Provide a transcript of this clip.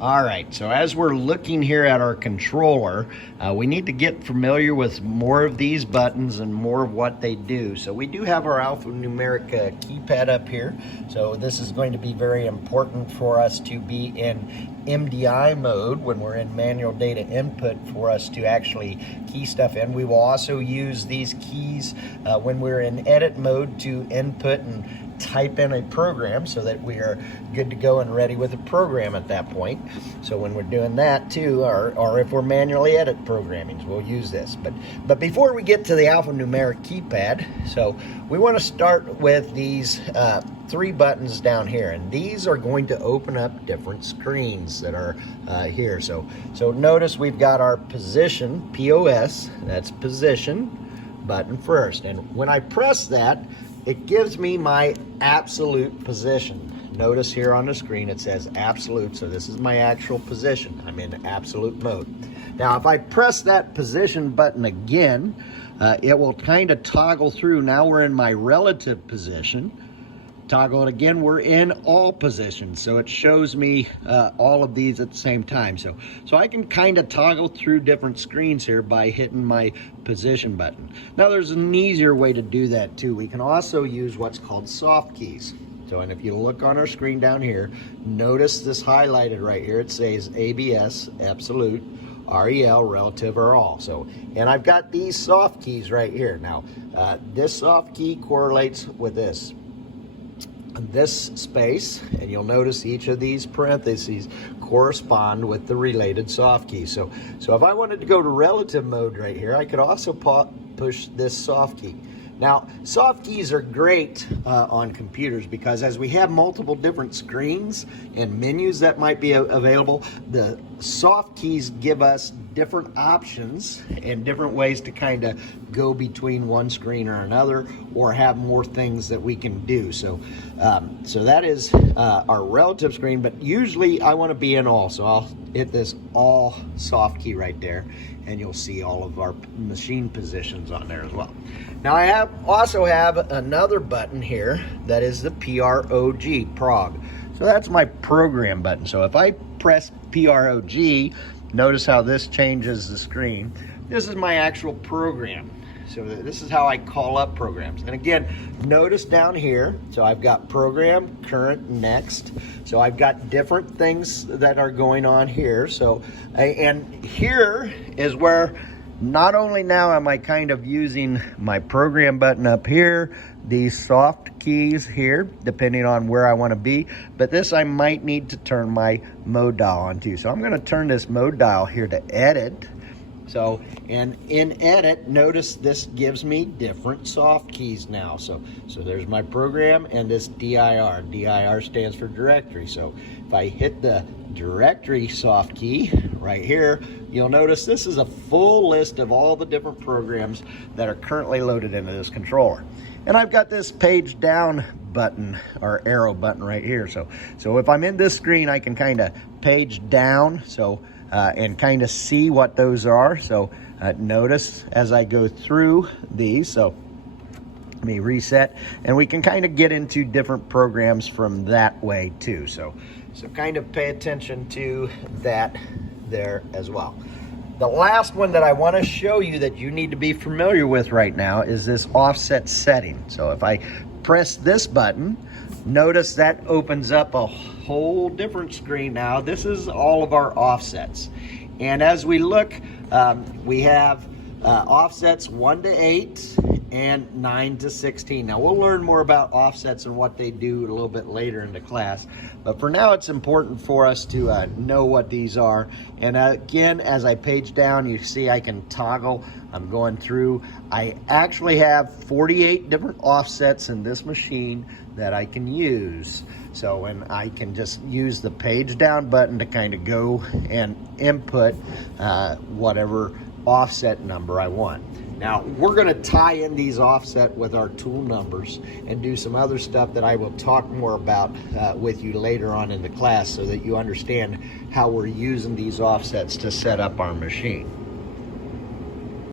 All right, so as we're looking here at our controller, we need to get familiar with more of these buttons and more of what they do. So we do have our alphanumeric keypad up here. So this is going to be very important for us to be in MDI mode when we're in manual data input for us to actually key stuff in. We will also use these keys when we're in edit mode to input and type in a program so that we are good to go and ready with a program at that point. So when we're doing that too, or if we're manually edit programming, we'll use this. But before we get to the alphanumeric keypad, so we want to start with these three buttons down here, and these are going to open up different screens that are here. So notice we've got our position, POS, that's position button first, and when I press that, it gives me my absolute position. Notice here on the screen it says absolute, so this is my actual position. I'm in absolute mode. Now if I press that position button again, it will kind of toggle through. Now we're in my relative position. Toggle it again, we're in all positions, so it shows me all of these at the same time. So I can kind of toggle through different screens here by hitting my position button. Now there's an easier way to do that too. We can also use what's called soft keys. So, and if you look on our screen down here, notice this highlighted right here. It says ABS, absolute, REL, relative, or all. So, and I've got these soft keys right here. Now, this soft key correlates with this space, and you'll notice each of these parentheses correspond with the related soft key. So if I wanted to go to relative mode right here, I could also push this soft key. Now, soft keys are great on computers because as we have multiple different screens and menus that might be available, the soft keys give us different options and different ways to kind of go between one screen or another, or have more things that we can do. So that is our relative screen, but usually I want to be in all. So I'll hit this all soft key right there, and you'll see all of our machine positions on there as well. Now I also have another button here that is the prog. So that's my program button. So if I press prog, notice how this changes the screen. This is my actual program. So this is how I call up programs. And again, notice down here, so I've got program, current, next. So I've got different things that are going on here. So, and here is where not only now am I kind of using my program button up here, these soft keys here, depending on where I want to be, but this I might need to turn my mode dial on too. So I'm going to turn this mode dial here to edit. So, and in edit, notice this gives me different soft keys now. So there's my program and this dir. Dir stands for directory. So if I hit the directory soft key right here, you'll notice this is a full list of all the different programs that are currently loaded into this controller. And I've got this page down button or arrow button right here. So if I'm in this screen, I can kind of page down. And kind of see what those are. So notice as I go through these, so let me reset, and we can kind of get into different programs from that way too. So kind of pay attention to that there as well. The last one that I want to show you that you need to be familiar with right now is this offset setting. So if I press this button, notice that opens up a whole different screen now. This is all of our offsets. And as we look, we have offsets 1 to 8 and 9 to 16. Now we'll learn more about offsets and what they do a little bit later in the class. But for now, it's important for us to know what these are. And again, as I page down, you see I can toggle. I'm going through. I actually have 48 different offsets in this machine that I can use. So, and I can just use the page down button to kind of go and input whatever offset number I want. Now, we're going to tie in these offset with our tool numbers and do some other stuff that I will talk more about with you later on in the class so that you understand how we're using these offsets to set up our machine.